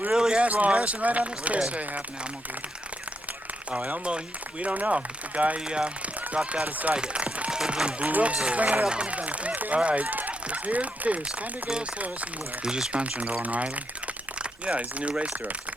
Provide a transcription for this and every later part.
Really strong. Harrison right on his What did you say happened to Elmo Gator? Oh, Elmo, we don't know. The guy dropped out of sight. Could have been Wilkes, booze or bring it I up don't on the know. bench, okay? All right. Here, Pierce, Pendergast, Harrison, Wilkes. You just mentioned Owen Riley. Yeah, he's the new race director.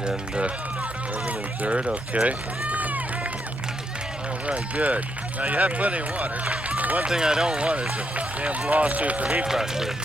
And Irvin in third, okay. All right, good. Now you have plenty of water. One thing I don't want is a damn lawsuit for heat processing.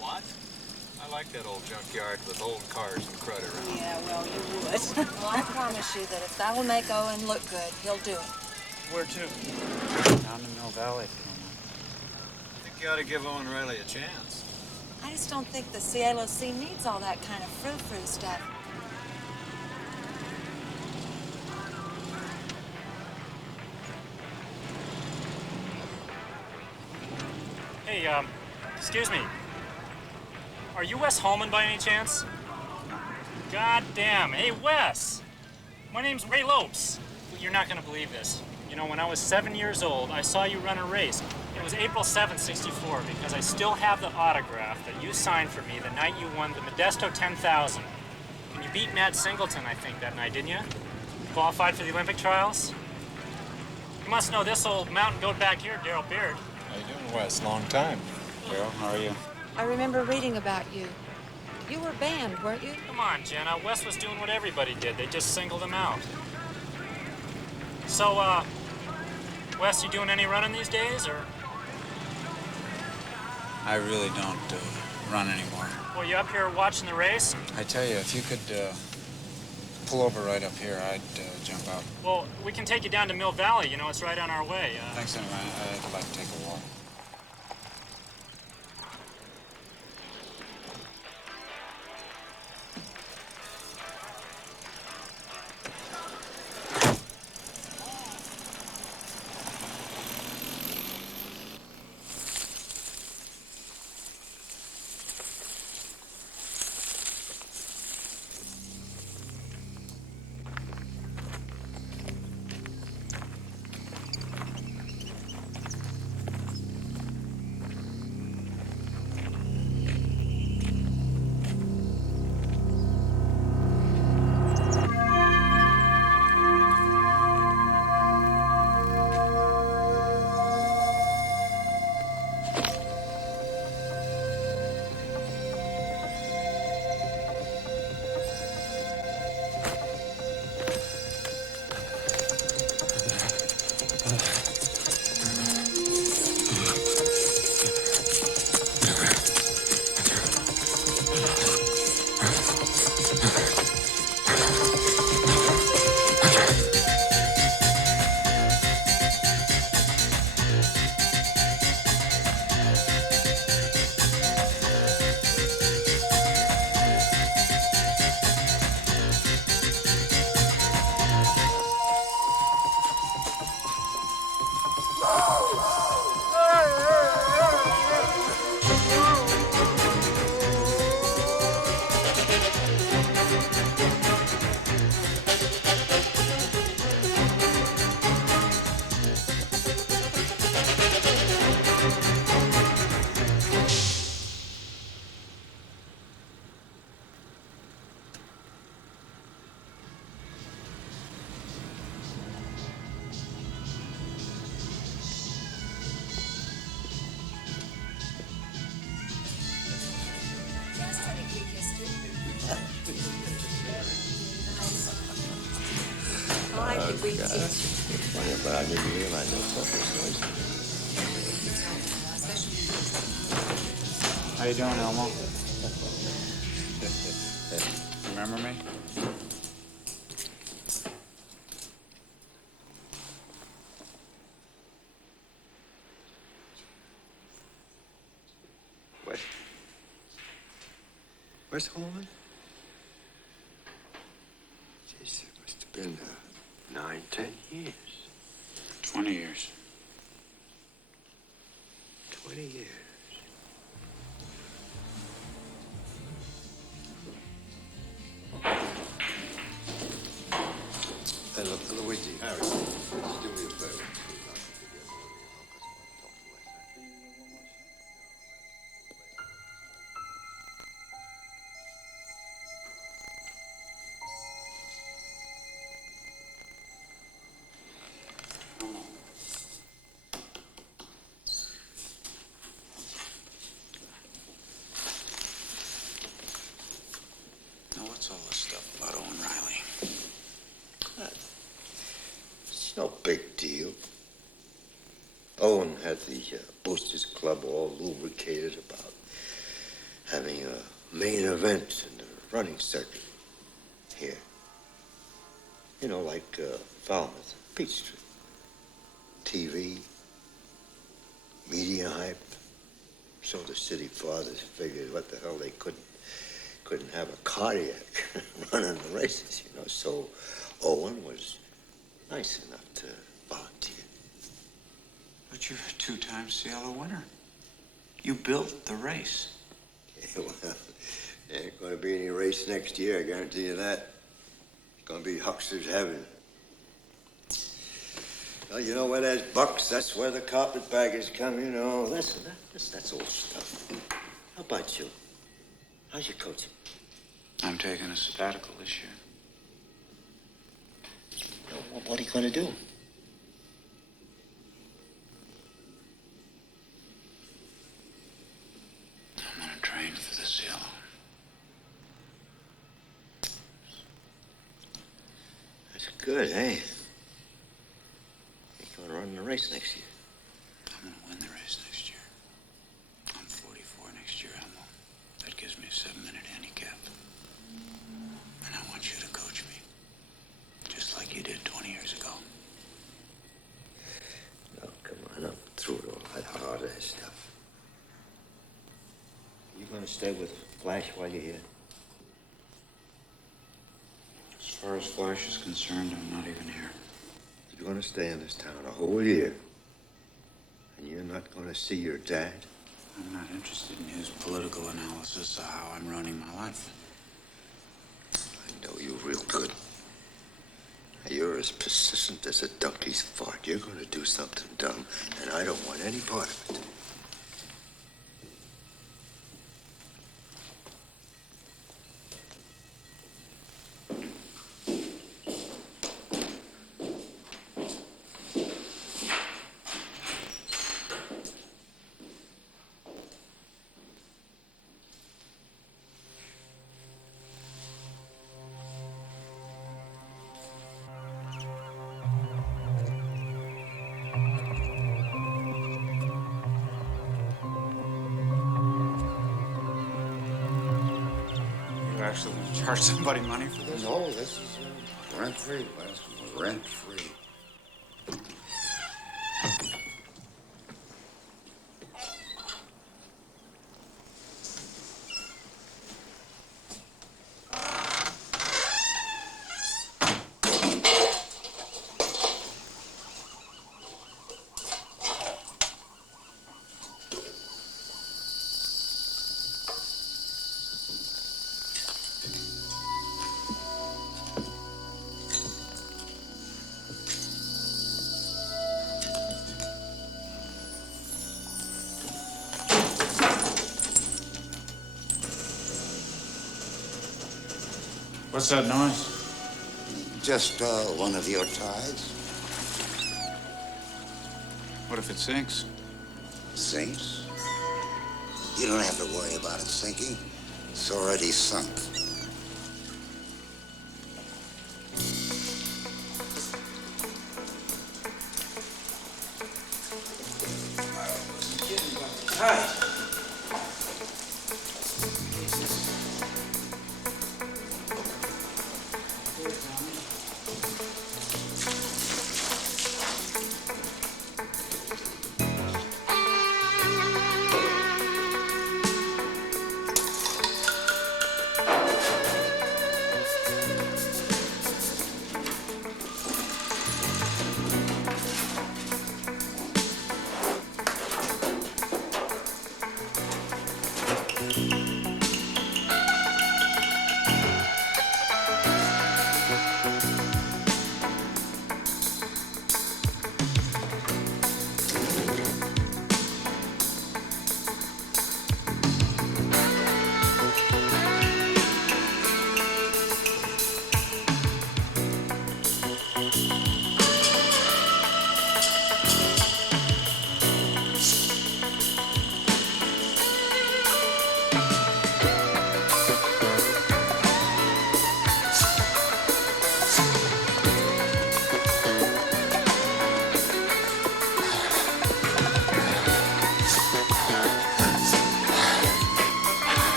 What? I like that old junkyard with old cars and crud around. Yeah, well, you would. Well, I promise you that if that'll make Owen look good, he'll do it. Where to? Down in Mill Valley. I think you ought to give Owen Riley a chance. I just don't think the CLOC needs all that kind of frou-frou stuff. Hey, excuse me. Are you Wes Holman by any chance? God damn. Hey, Wes! My name's Ray Lopes. You're not gonna believe this. You know, when I was 7 years old, I saw you run a race. It was April 7th, '64, because I still have the autograph that you signed for me the night you won the Modesto 10,000. And you beat Matt Singleton, I think, that night, didn't you? Qualified for the Olympic trials? You must know this old mountain goat back here, Daryl Beard. How you doing, Wes? Long time. Daryl, how are you? I remember reading about you. You were banned, weren't you? Come on, Jenna. Wes was doing what everybody did. They just singled him out. So, Wes, you doing any running these days, or? I really don't run anymore. Well, you up here watching the race? I tell you, if you could pull over right up here, I'd jump out. Well, we can take you down to Mill Valley. You know, it's right on our way. Thanks anyway. I'd like to take a walk. How you doing, Elmo? Remember me? Wes Holman? Jeez, it must have been 9, 10 years. 20 years. 20 years. Hey, Luigi, Harry, would you do me a favor? Now, what's all this stuff about Owen Riley? It's no big deal. Owen had the Boosters Club all lubricated about having a main event in the running circuit here. You know, like Falmouth, Peachtree. TV, media hype, So the city fathers figured what the hell they couldn't have a cardiac running the races, you know. So Owen was nice enough to volunteer. But you're a two-time Cielo winner. You built the race. Yeah, well, there ain't gonna be any race next year, I guarantee you that. It's gonna be Huckster's heaven. Well, you know where there's bucks, that's where the carpetbaggers come, you know. Listen, that's old stuff. How about you? How's your coaching? I'm taking a sabbatical this year. What are you gonna do? I'm gonna train for the Cielo. That's good, eh? You're gonna run the race next year. I'm gonna win the race next year. I'm 44 next year, Elmo. That gives me a 7-minute handicap. And I want you to coach me. Just like you did 20 years ago. No, come on, I'm through with all that hard-ass stuff. You gonna stay with Flash while you're here? As far as Flash is concerned, I'm not even here. You're gonna stay in this town a whole year. And you're not gonna see your dad? I'm not interested in his political analysis of how I'm running my life. I know you real good. You're as persistent as a donkey's fart. You're gonna do something dumb, and I don't want any part of it. You actually charge somebody money for this? No, this is rent-free, Wes. Rent-free. What's that noise? Just one of your tides. What if it sinks? Sinks. You don't have to worry about it sinking. It's already sunk. Hi.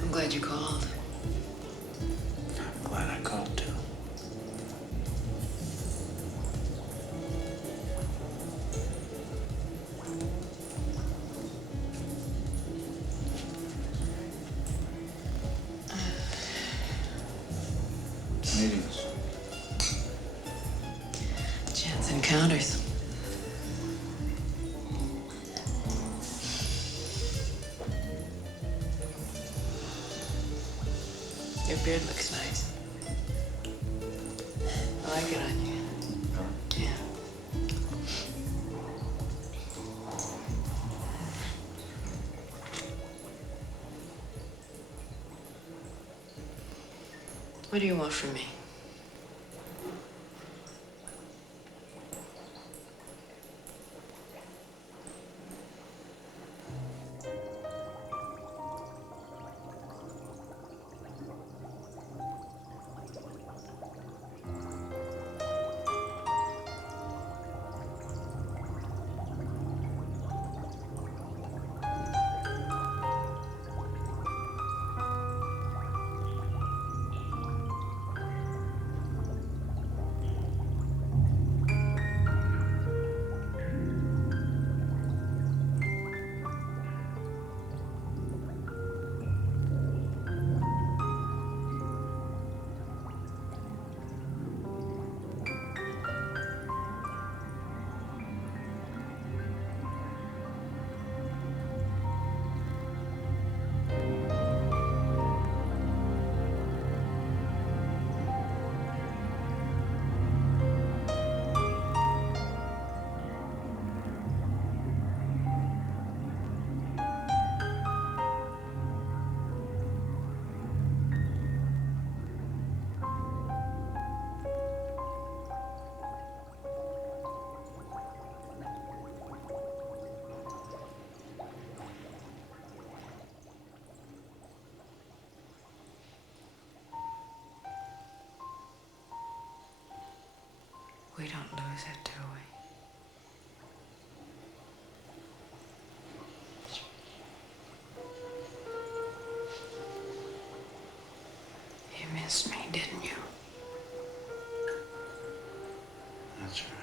I'm glad you called. I'm glad I called too. Meetings. Chance encounters. Your beard looks nice. I like it on you. Yeah. What do you want from me? We don't lose it, do we? You missed me, didn't you? That's right.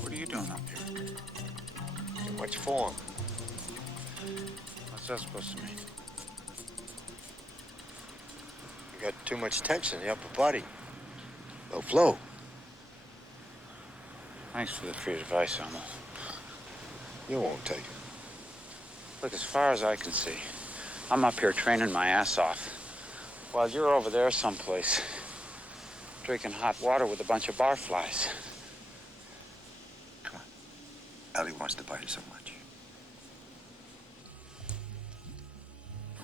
What are you doing up here? What's for? What's that supposed to mean? You got too much tension in the upper body. No flow. Thanks for the free advice, Elmo. You won't take it. Look, as far as I can see, I'm up here training my ass off, while you're over there someplace, drinking hot water with a bunch of barflies. Come on. Ellie wants to bite you so much.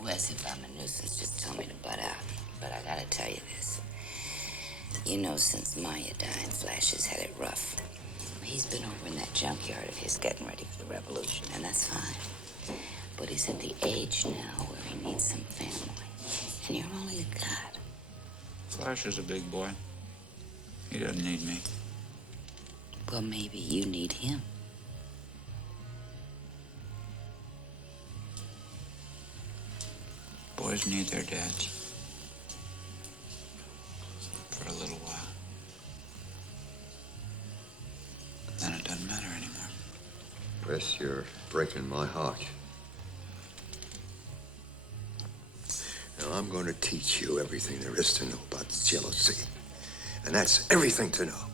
Wes, if I'm a nuisance, just tell me to butt out. But I gotta tell you this. You know, since Maya died, Flash has had it rough. He's been over in that junkyard of his getting ready for the revolution, and that's fine. But he's at the age now where he needs some family. And you're only a god. Flash is a big boy. He doesn't need me. Well, maybe you need him. Boys need their dads. For a little while. Then it doesn't matter anymore. Wes, you're breaking my heart. Now, I'm going to teach you everything there is to know about jealousy. And that's everything to know.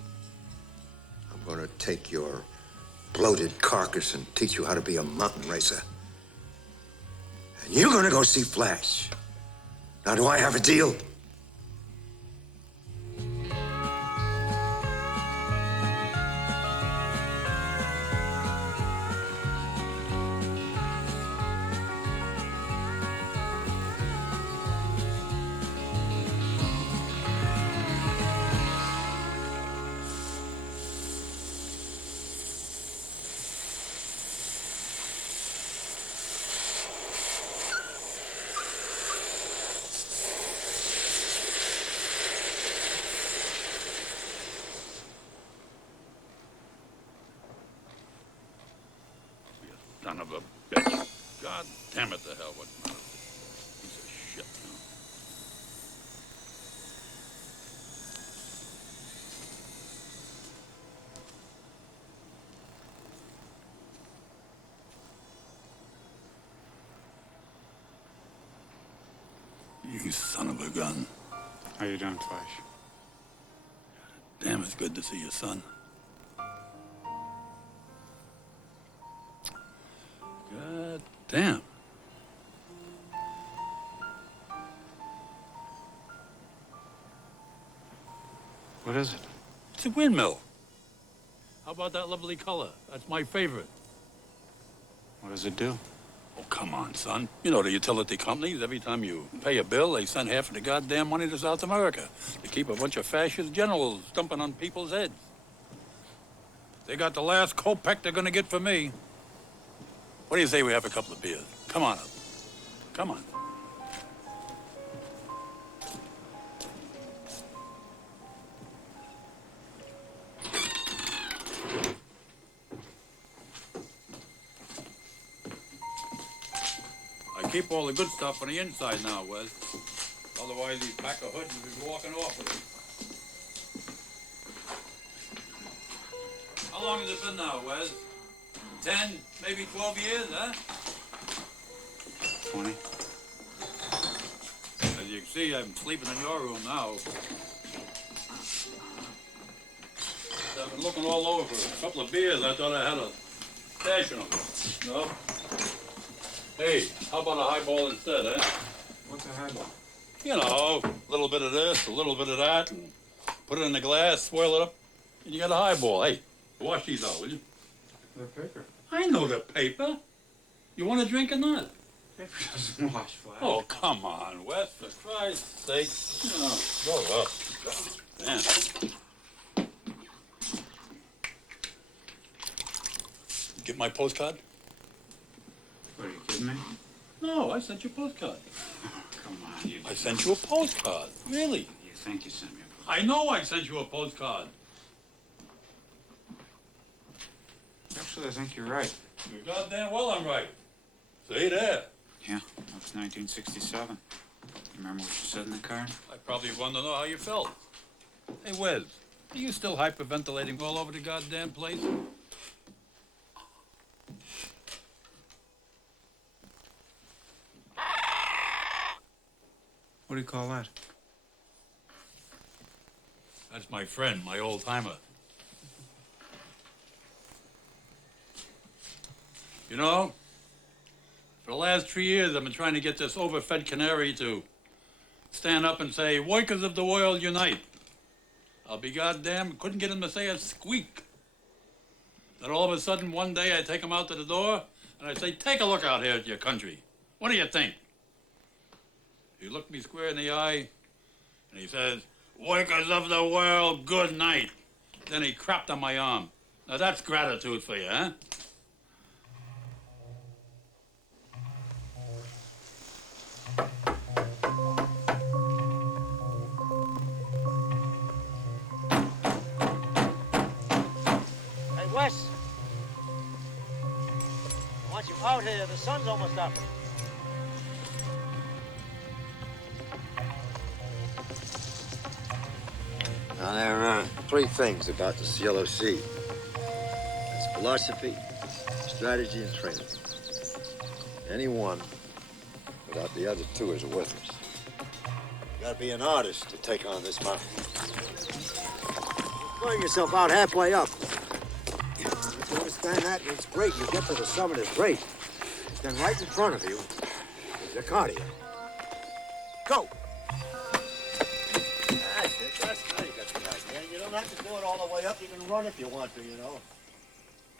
I'm going to take your bloated carcass and teach you how to be a mountain racer. And you're going to go see Flash. Now, do I have a deal? Son of a bitch. God damn it to hell with him. Piece of shit, you know. You son of a gun. How you doing, Flash? Damn, it's good to see you, son. God damn. What is it? It's a windmill. How about that lovely color? That's my favorite. What does it do? Oh, come on, son. You know the utility companies, every time you pay a bill, they send half of the goddamn money to South America to keep a bunch of fascist generals stumping on people's heads. They got the last kopeck they're gonna get from me. What do you say we have a couple of beers? Come on up. Come on. I keep all the good stuff on the inside now, Wes. Otherwise, these pack of hoods would be walking off with it. How long has it been now, Wes? 10, maybe 12 years, huh? 20. As you can see, I'm sleeping in your room now. I've been looking all over for a couple of beers. I thought I had a stash of them. No? Hey, how about a highball instead, eh? What's a highball? You know, a little bit of this, a little bit of that, and put it in a glass, swirl it up, and you got a highball. Hey, wash these out, will you? The paper. I know the paper. You want a drink or not? Paper doesn't wash, Flash. Oh, come on, Wes, for Christ's sake. Oh, grow up. Damn. Get my postcard? What, are you kidding me? No, I sent you a postcard. Come on, you... I sent you a postcard. Really? You think you sent me a postcard? I know I sent you a postcard. Actually, I think you're right. You're goddamn well I'm right. See there? Yeah, that's 1967. You remember what you said in the card? I probably want to know how you felt. Hey, Wes, are you still hyperventilating all over the goddamn place? What do you call that? That's my friend, my old timer. You know, for the last 3 years, I've been trying to get this overfed canary to stand up and say, "Workers of the world, unite." I'll be goddamn, couldn't get him to say a squeak. Then all of a sudden, one day, I take him out to the door, and I say, "Take a look out here at your country. What do you think?" He looked me square in the eye, and he says, "Workers of the world, good night." Then he crapped on my arm. Now that's gratitude for you, huh? Hey, Wes. I want you out here. The sun's almost up. Now, there are three things about the Cielo Sea. It's philosophy, strategy, and training. Any one without the other two is worthless. You gotta be an artist to take on this mountain. Throwing yourself out halfway up. If you understand that, it's great. You get to the summit, it's great. Then right in front of you is your cardio. Go! That's it. That's now you got the idea. You don't have to do it all the way up. You can run if you want to, you know.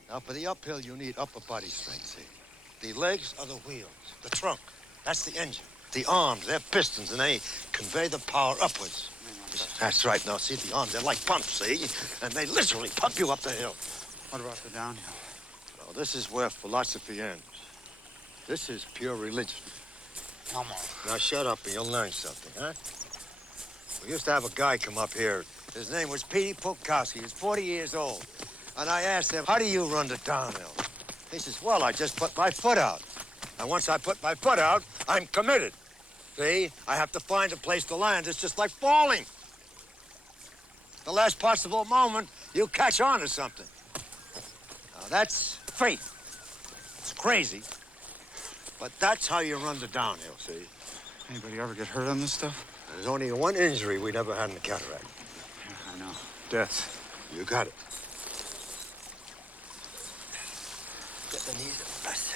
Now, for the uphill, you need upper body strength, see? The legs are the wheels. The trunk, that's the engine. The arms, they're pistons, and they convey the power upwards. That's right. Now, see, the arms, they're like pumps, see? And they literally pump you up the hill. What about the downhill? Well, this is where philosophy ends. This is pure religion. Come on. Now, shut up and you'll learn something, huh? We used to have a guy come up here. His name was Petey Polkowski. He was 40 years old. And I asked him, how do you run the downhill? He says, well, I just put my foot out. And once I put my foot out, I'm committed. See? I have to find a place to land. It's just like falling. The last possible moment, you catch on to something. Now, that's faith. It's crazy. But that's how you run the downhill, see? Anybody ever get hurt on this stuff? There's only one injury we never had in the cataract. Yeah, I know. Death. You got it. Get the knees up. That's...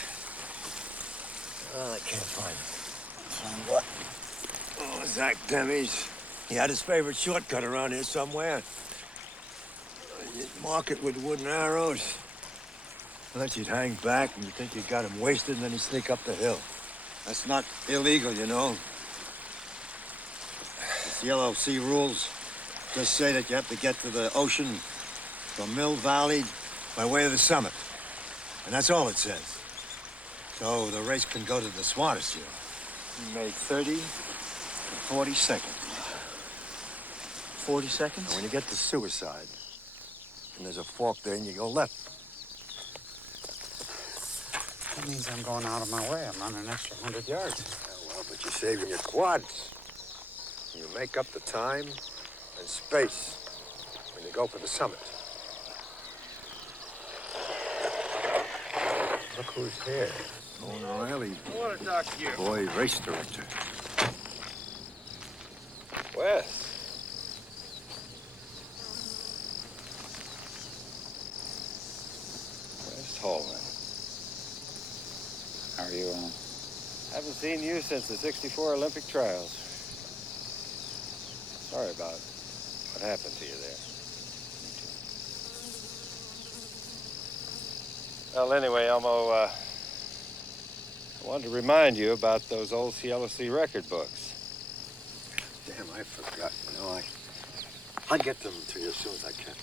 Well, I can't find it. Find what? Oh, Zach Demis. He had his favorite shortcut around here somewhere. You'd mark it with wooden arrows. Let you'd hang back and you think you got him wasted, and then he'd sneak up the hill. That's not illegal, you know. The Cielo Sea rules just say that you have to get to the ocean from Mill Valley by way of the summit. And that's all it says. So the race can go to the smartest, you know. You made 30 in 40 seconds. 40 seconds? And when you get to Suicide, and there's a fork there, and you go left. That means I'm going out of my way. I'm running an extra 100 yards. Yeah, well, but you're saving your quads. You make up the time and space when you go for the summit. Look who's here. Owen Riley. Water dock here. Boy, race director. Wes. Wes Holman. How are you, Haven't seen you since the '64 Olympic trials. Sorry about what happened to you there. Well, anyway, Elmo, I wanted to remind you about those old Cielo Sea record books. Damn, I forgot. You know, I'll get them to you as soon as I can.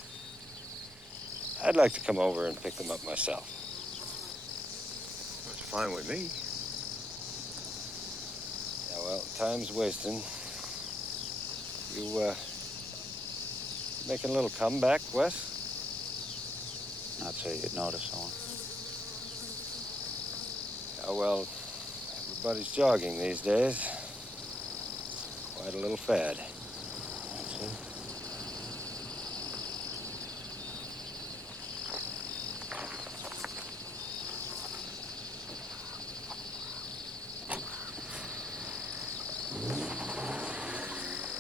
I'd like to come over and pick them up myself. That's fine with me. Yeah, well, time's wasting. You, making a little comeback, Wes? Not so you'd notice, Owen. Yeah, well, everybody's jogging these days. Quite a little fad. That's it.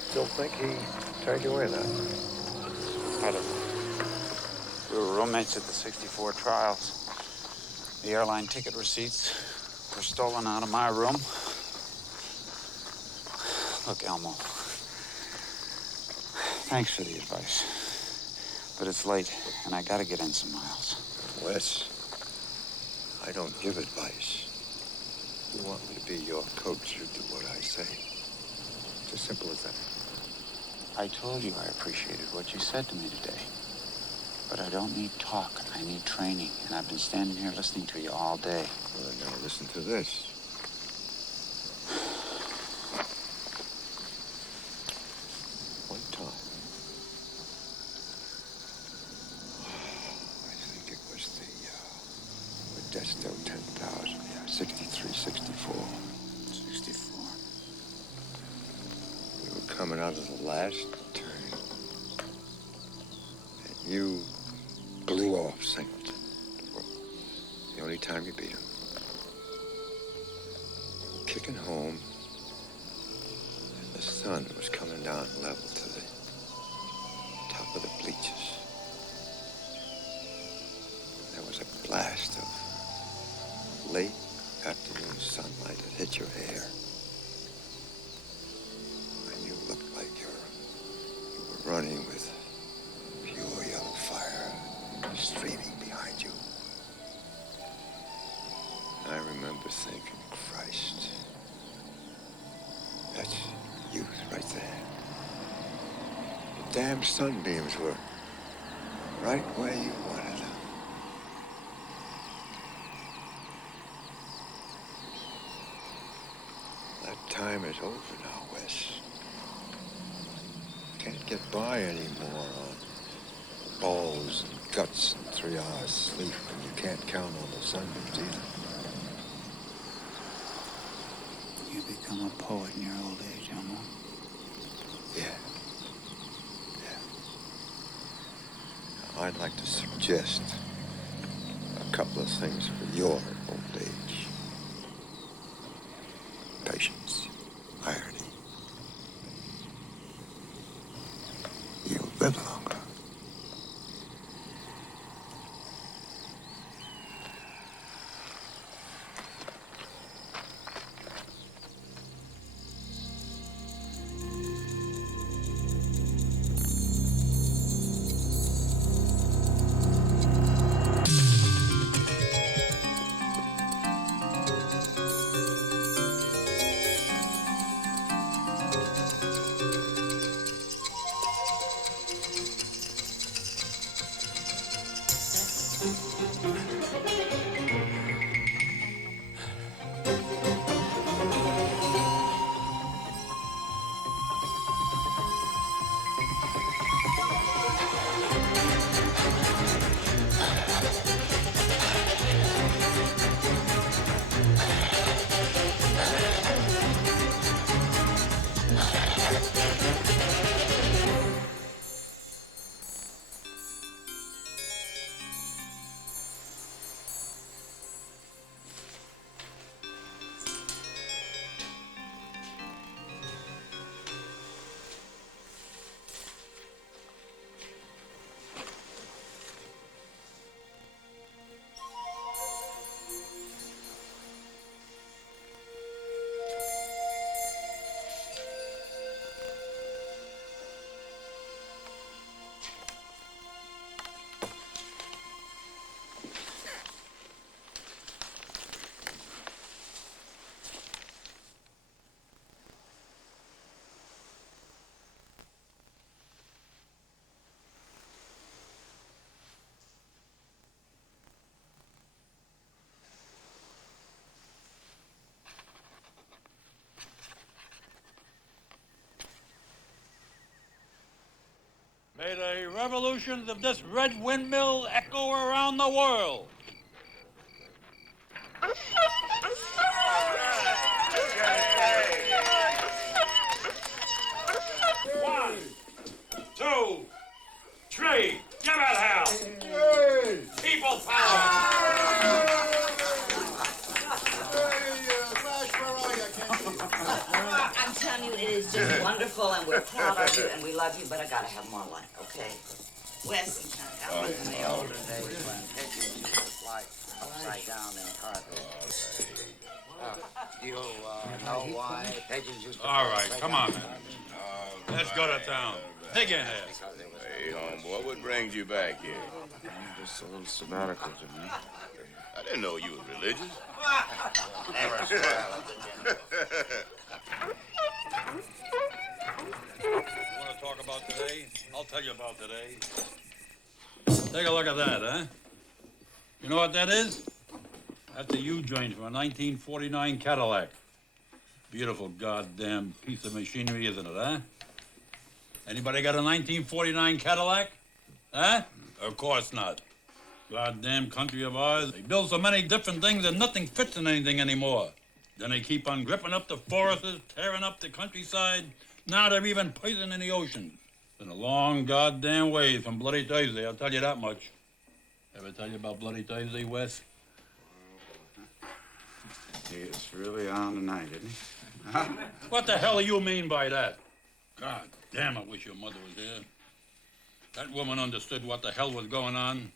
Still think he turned you in, huh? I don't know. We were roommates at the '64 trials. The airline ticket receipts were stolen out of my room. Look, Elmo. Thanks for the advice. But it's late, and I gotta get in some miles. Wes, I don't give advice. You want me to be your coach, you do what I say. It's as simple as that. I told you I appreciated what you said to me today. But I don't need talk. I need training. And I've been standing here listening to you all day. Well, now listen to this. One time, I think it was the Modesto 10,000, yeah, 63, 64. 64. We were coming out of the last turn. You blew off Singleton. The only time you beat him. Kicking home, and the sun was coming down level to the top of the bleachers. There was a blast of late afternoon sunlight that hit your hair. And you looked like you were running with pure yellow fire streaming behind you. I remember thinking, Christ, that's youth right there. The damn sunbeams were right where you wanted them. That time is over now, Wes. Can't get by anymore on balls and guts and 3 hours sleep, and you can't count on the sunbeams either. You become a poet in your old age, Elmo. Yeah. Now, I'd like to suggest a couple of things for your old age. Patience, irony. You'll live longer. May the revolutions of this red windmill echo around the world. One, two, three. Give it hell. People power. I'm telling you, it is just wonderful, and we're proud of you, and we love you, but I gotta have more light, okay? Wes and Johnny, I was in the older days when pictures was like upside down in carpet. Do you know why pigeons used to... All right, come on, man. Let's go to town. Dig in here. Hey, homeboy, what brings you back here? Just a little sabbatical, Jimmy. I didn't know you was religious. Want to talk about today? I'll tell you about today. Take a look at that, huh? You know what that is? That's a U-joint from a 1949 Cadillac. Beautiful goddamn piece of machinery, isn't it, huh? Anybody got a 1949 Cadillac? Huh? Of course not. Goddamn country of ours. They build so many different things that nothing fits in anything anymore. Then they keep on gripping up the forests, tearing up the countryside. Now they're even poisoning the ocean. Been a long goddamn way from Bloody Thursday, I'll tell you that much. Ever tell you about Bloody Thursday, Wes? He is really on tonight, isn't he? Huh? What the hell do you mean by that? God damn, I wish your mother was here. That woman understood what the hell was going on.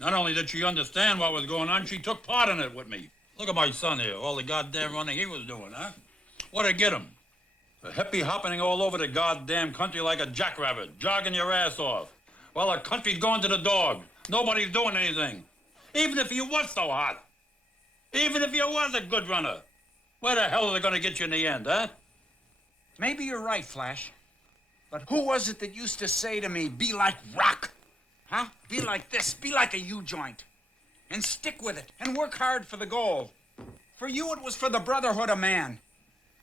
Not only did she understand what was going on, she took part in it with me. Look at my son here, all the goddamn running he was doing, huh? What'd it get him? A hippie hopping all over the goddamn country like a jackrabbit, jogging your ass off. Well, the country's going to the dog. Nobody's doing anything. Even if you was so hot. Even if you was a good runner. Where the hell are they gonna get you in the end, huh? Maybe you're right, Flash. But who was it that used to say to me, be like rock? Huh? Be like this, be like a U-joint. And stick with it, and work hard for the goal. For you, it was for the brotherhood of man.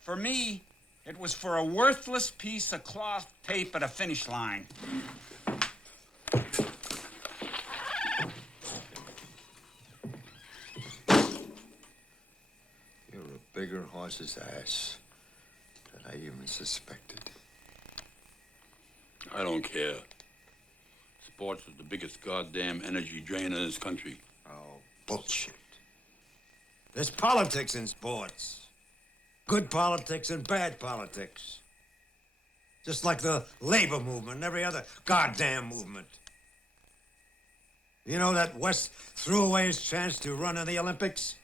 For me, it was for a worthless piece of cloth tape at a finish line. You're a bigger horse's ass than I even suspected. I don't care. Sports is the biggest goddamn energy drain in this country. Oh, bullshit. There's politics in sports. Good politics and bad politics. Just like the labor movement and every other goddamn movement. You know that West threw away his chance to run in the Olympics?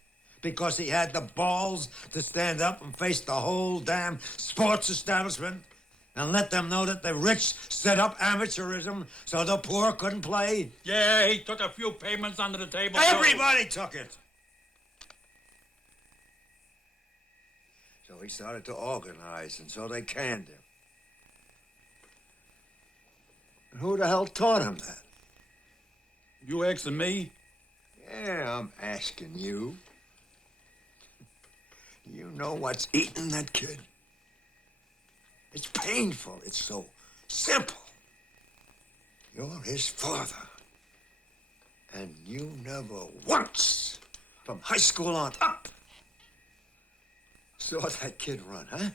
Because he had the balls to stand up and face the whole damn sports establishment and let them know that the rich set up amateurism so the poor couldn't play? Yeah, he took a few payments under the table. Everybody took it. So he started to organize, and so they canned him. And who the hell taught him that? You asking me? Yeah, I'm asking you. You know what's eating that kid? It's painful. It's so simple. You're his father. And you never once, from high school on up, saw that kid run, huh?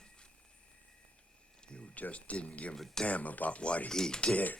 You just didn't give a damn about what he did.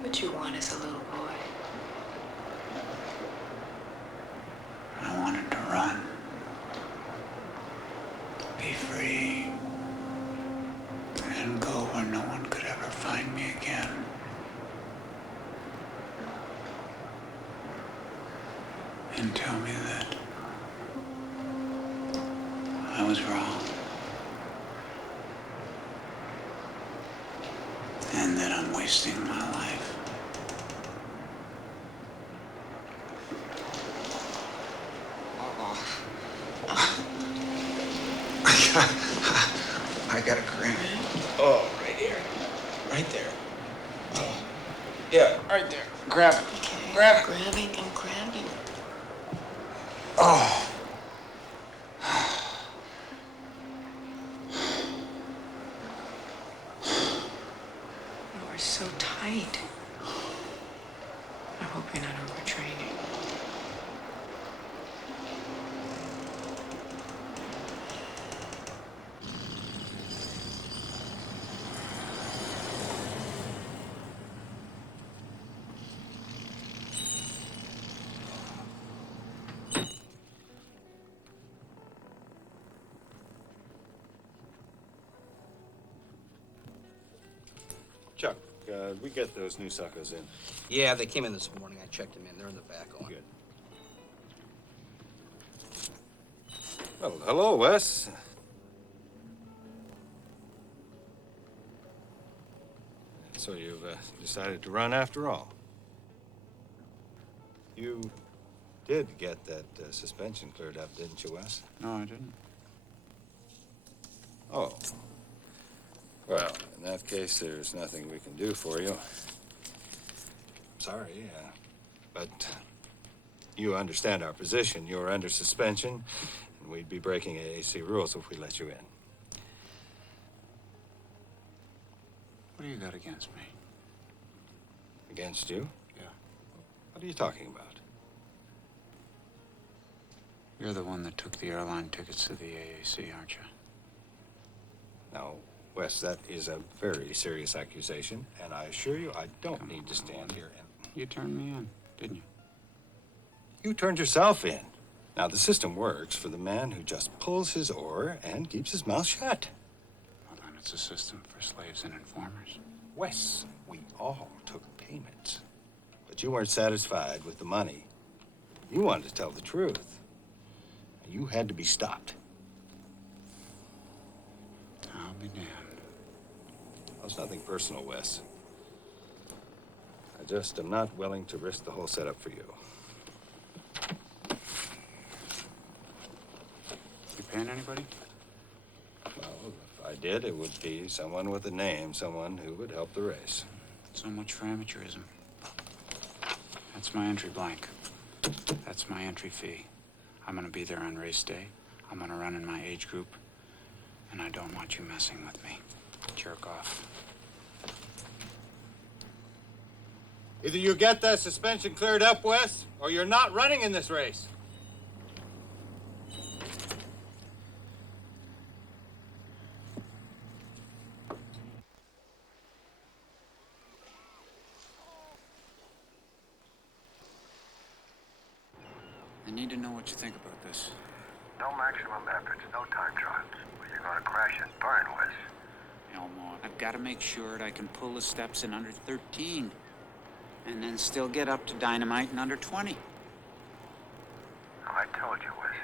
What you want as a little boy? I wanted to run. Be free. And go where no one could ever find me again. and tell me that I was wrong. And that I'm wasting my life. I got a cramp. Oh, right here. Right there. Oh. Yeah, right there. Grab it. Okay. Grab it. Grabbing and grabbing. Oh. You are so tight. I hope you're not overtraining. Chuck, we get those new suckers in. Yeah, they came in this morning. I checked them in. They're in the back on. Good. Well, hello, Wes. So you've decided to run after all. You did get that suspension cleared up, didn't you, Wes? No, I didn't. Oh. Well, in that case, there's nothing we can do for you. Sorry, but you understand our position. You're under suspension, and we'd be breaking AAC rules if we let you in. What do you got against me? Against you? Yeah. What are you talking about? You're the one that took the airline tickets to the AAC, aren't you? Now, Wes, that is a very serious accusation, and I assure you I don't need to stand here and... You turned me in, didn't you? You turned yourself in. Now, the system works for the man who just pulls his oar and keeps his mouth shut. Well, then it's a system for slaves and informers. Wes, we all took payments, but you weren't satisfied with the money. You wanted to tell the truth. You had to be stopped. I'll be damned. It's nothing personal, Wes. I just am not willing to risk the whole setup for you. You paying anybody? Well, if I did, it would be someone with a name, someone who would help the race. So much for amateurism. That's my entry blank. That's my entry fee. I'm gonna be there on race day. I'm gonna run in my age group. And I don't want you messing with me. Jerk off. Either you get that suspension cleared up, Wes, or you're not running in this race. I need to know what you think about this. No maximum efforts, no time trials. Well, you're gonna crash and burn, Wes. Elmore, I've got to make sure that I can pull the steps in under 13. And then still get up to dynamite in under 20. I told you, Wes.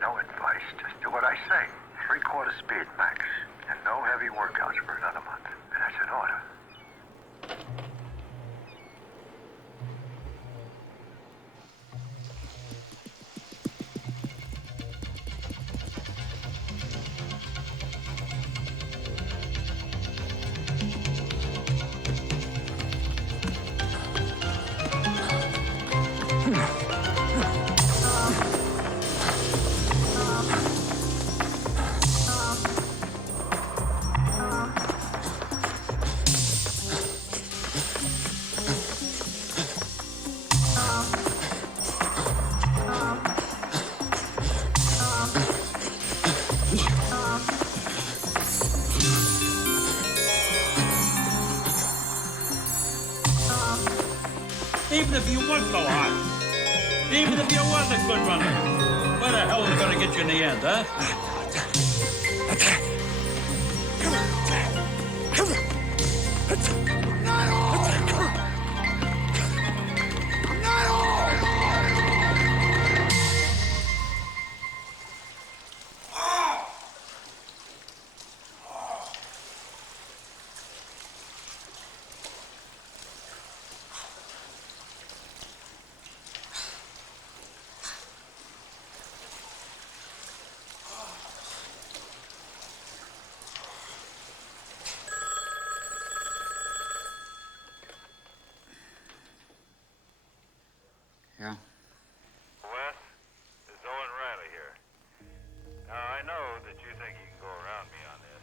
No advice, just do what I say. 3/4 speed max. And no heavy workouts for another month. And that's an order. Even if you was so hot. Even if you was a good runner. Where the hell is going to get you in the end, huh? Yeah? Wes, it's Owen Riley here. Now, I know that you think you can go around me on this,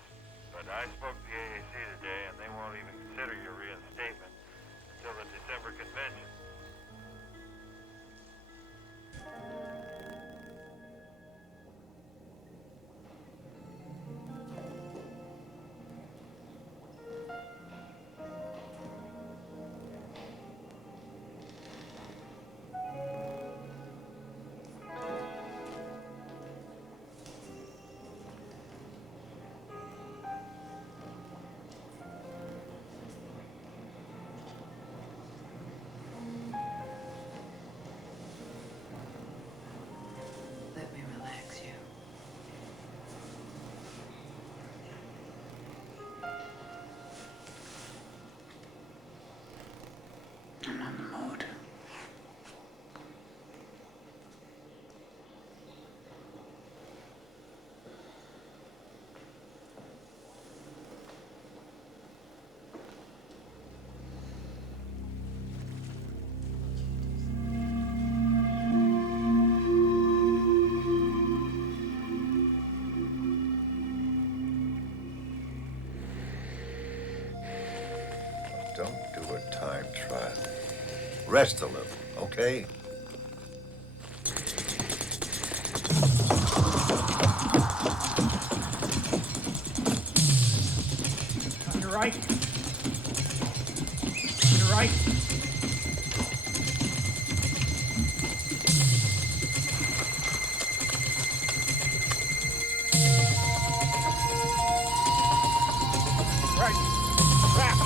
but I spoke to the AAC today, and they won't even consider your reinstatement until the December convention. Let me relax you. I'm on the mood. Don't do a time trial. Rest a little, okay? On your right. On your right. Right. Back.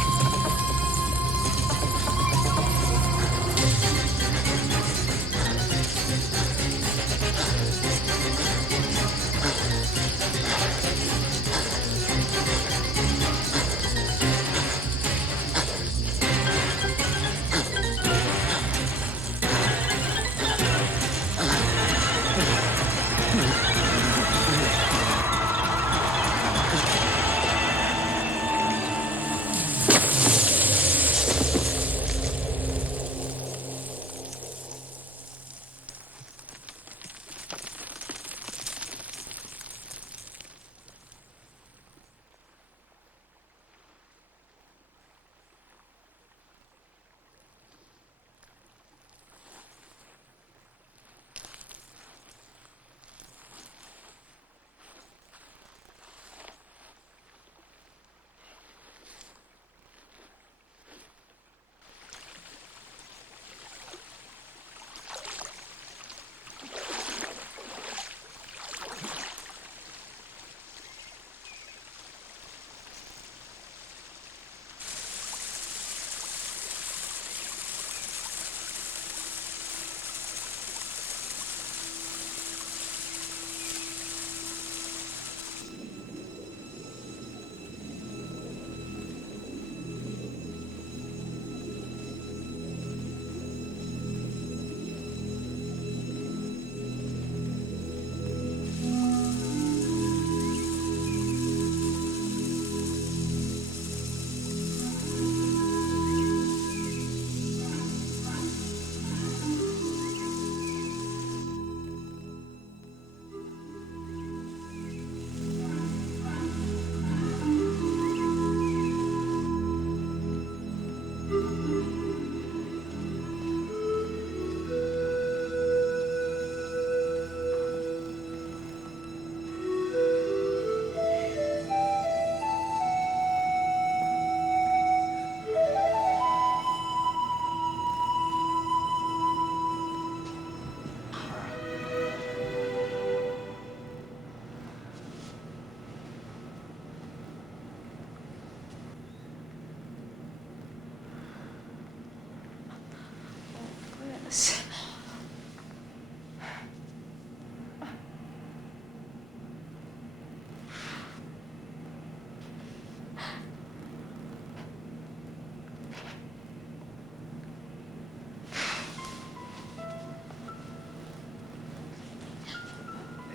Yes.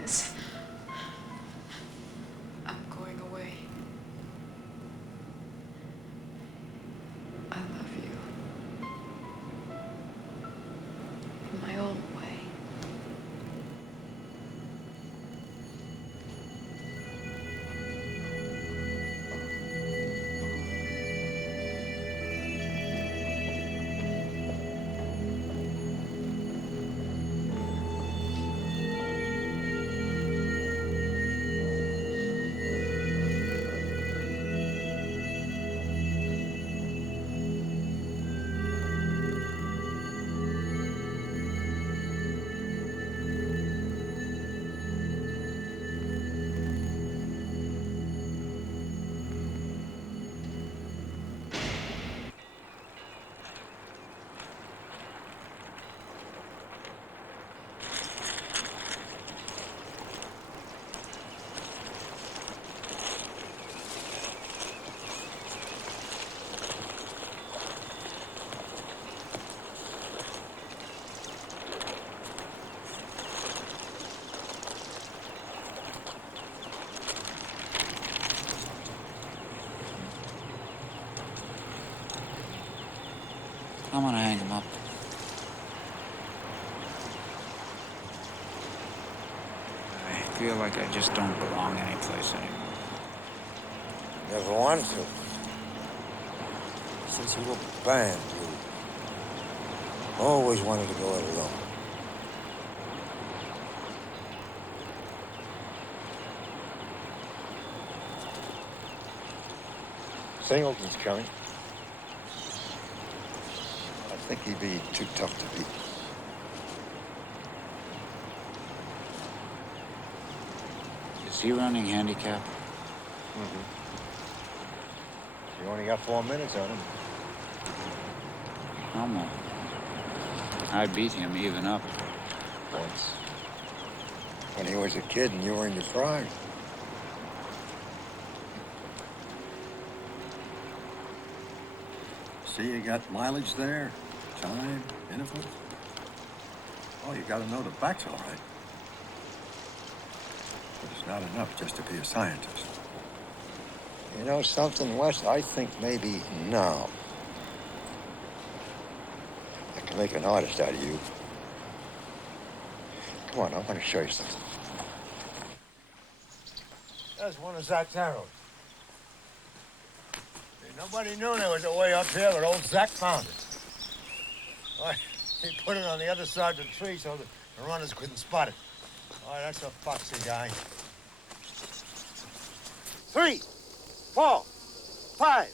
Yes. I'm going away. I love you. feel like I just don't belong anyplace anymore. Never wanted to. Since you were banned, you always wanted to go it alone. Singleton's coming. I think he'd be too tough to beat. Is he running handicap? Mm-hmm. You only got 4 minutes on him. Almost. I beat him even up. Once. When he was a kid and you were in your prime. See, you got mileage there, time, intervals. Oh, you gotta know the back's all right. But it's not enough just to be a scientist. You know something, Wes? I think maybe now I can make an artist out of you. Come on, I want to show you something. That's one of Zach's arrows. Nobody knew there was a way up here, but old Zach found it. All right, he put it on the other side of the tree so the runners couldn't spot it. All right, that's a foxy guy. 3, 4, 5,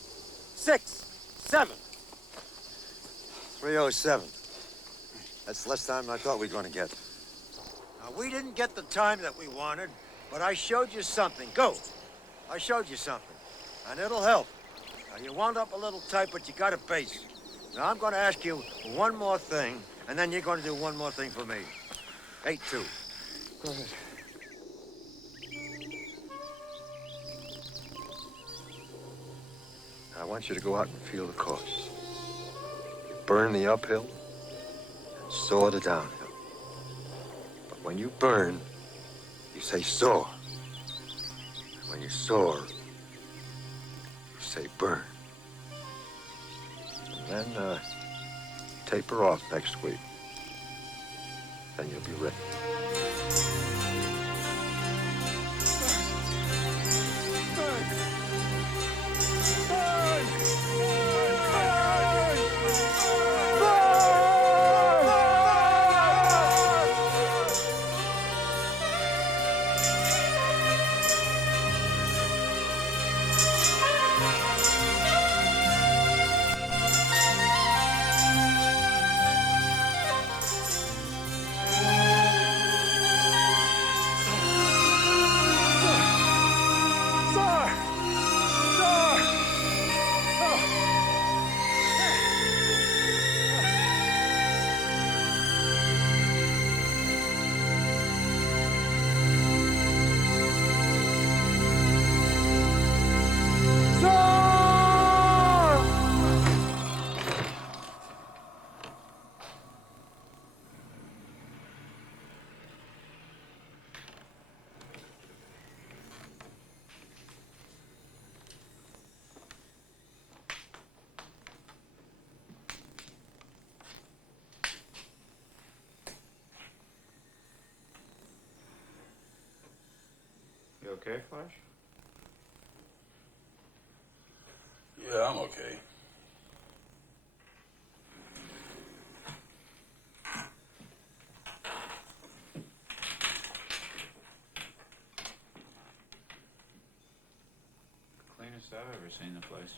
6, 7. 307. That's less time than I thought we were going to get. Now, we didn't get the time that we wanted, but I showed you something. Go. I showed you something, and it'll help. Now, you wound up a little tight, but you got a base. Now, I'm going to ask you one more thing, and then you're going to do one more thing for me. 8-2. Go ahead. I want you to go out and feel the course. You burn the uphill and soar the downhill. But when you burn, you say soar. And when you soar, you say burn. And then taper off next week. Then you'll be ready. You okay, Flash? Yeah, I'm okay. Cleanest I've ever seen the place.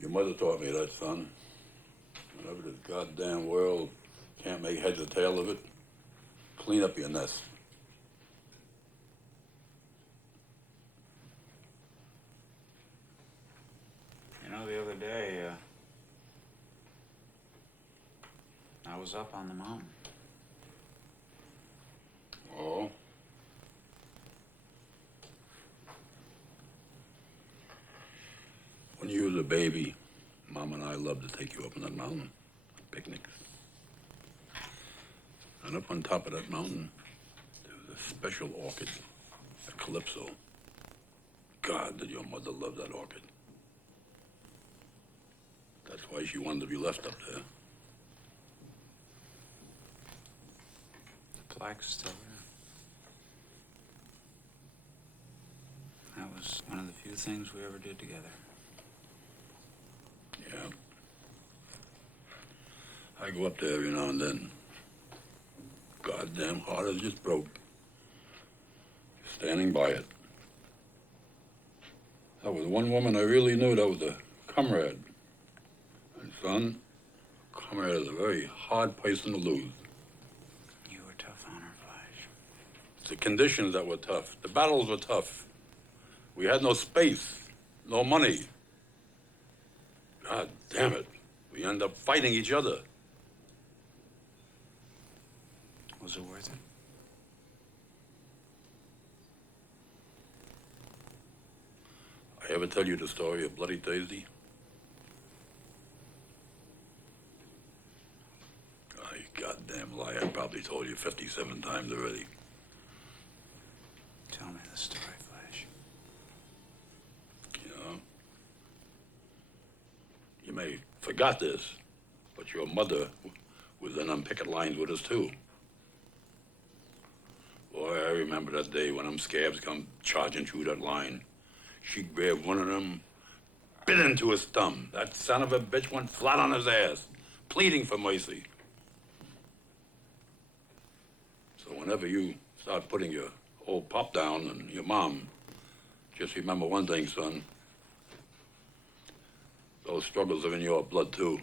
Your mother taught me that, son. Whenever this goddamn world can't make heads or tail of it, clean up your nest. You know, the other day, I was up on the mountain. Oh? When you was a baby, Mom and I loved to take you up on that mountain on picnics. And up on top of that mountain, there was a special orchid, a calypso. God, did your mother love that orchid. That's why she wanted to be left up there. bike's still there. That was one of the few things we ever did together. Yeah. I go up there every now and then. Goddamn heart is just broke. Standing by it. That was one woman I really knew that was a comrade. And son, comrade is a very hard person to lose. You were tough on her, Flash. It's the conditions that were tough. The battles were tough. We had no space, no money. God damn it. We end up fighting each other. Was it worth it? I ever tell you the story of Bloody Daisy? Oh, you goddamn liar. I probably told you 57 times already. Tell me the story, Flash. You know, you may forgot this, but your mother was then on picket lines with us, too. Boy, I remember that day when them scabs come charging through that line. She grabbed one of them, bit into his thumb. That son of a bitch went flat on his ass, pleading for mercy. So whenever you start putting your old pop down and your mom, just remember one thing, son. Those struggles are in your blood, too.